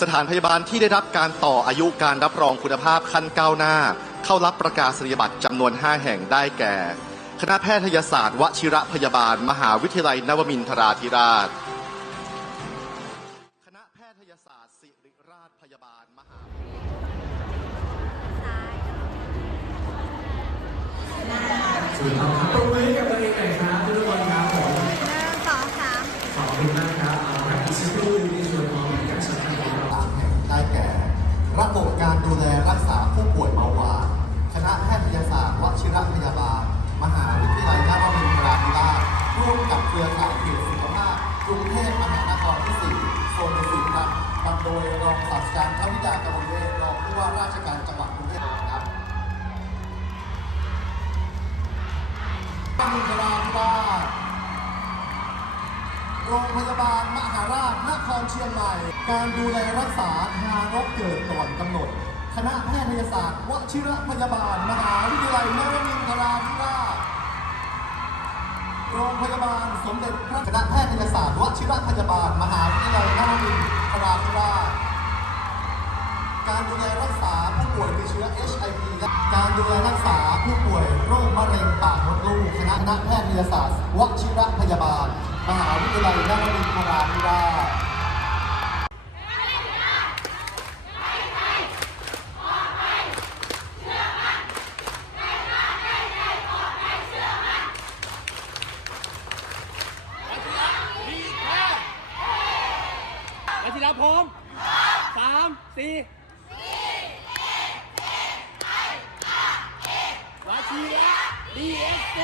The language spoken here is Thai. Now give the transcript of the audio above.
สถานพยาบาลที่ได้รับการต่ออายุการรับรองคุณภาพขั้นก้าวหน้า เข้ารับประกาศนียบัตรจำนวน 5 แห่งได้แก่ คณะแพทยศาสตร์ วชิระพยาบาล มหาวิทยาลัยนวมินทราธิราช คณะแพทยศาสตร์ศิริราชพยาบาลมหาสวัสดีครับ จารย์ทวิดากมลเวชรองผู้ว่าราชการจังหวัดกรุงเทพครับนวมินทราธิราชโรงพยาบาลมหาราชนครเชียงใหม่ การดูแลรักษาทารกเกิดก่อนกำหนด คณะแพทยศาสตร์วชิระพยาบาล มหาวิทยาลัยนวมินทราธิราชโรงพยาบาลสมเด็จพระคณะแพทยศาสตร์วชิระพยาบาล มหาวิทยาลัยนวมินทราธิราช การดูแลรักษาผู้ป่วยติดเชื้อ HIV และการดูแลรักษาผู้ป่วยโรคมะเร็งปากมดลูกคณะคณะแพทยศาสตร์วชิระพยาบาล มหาวิทยาลัยนวมินทราธิราชวชิระพร้อมสามสี่ วชิระ DSC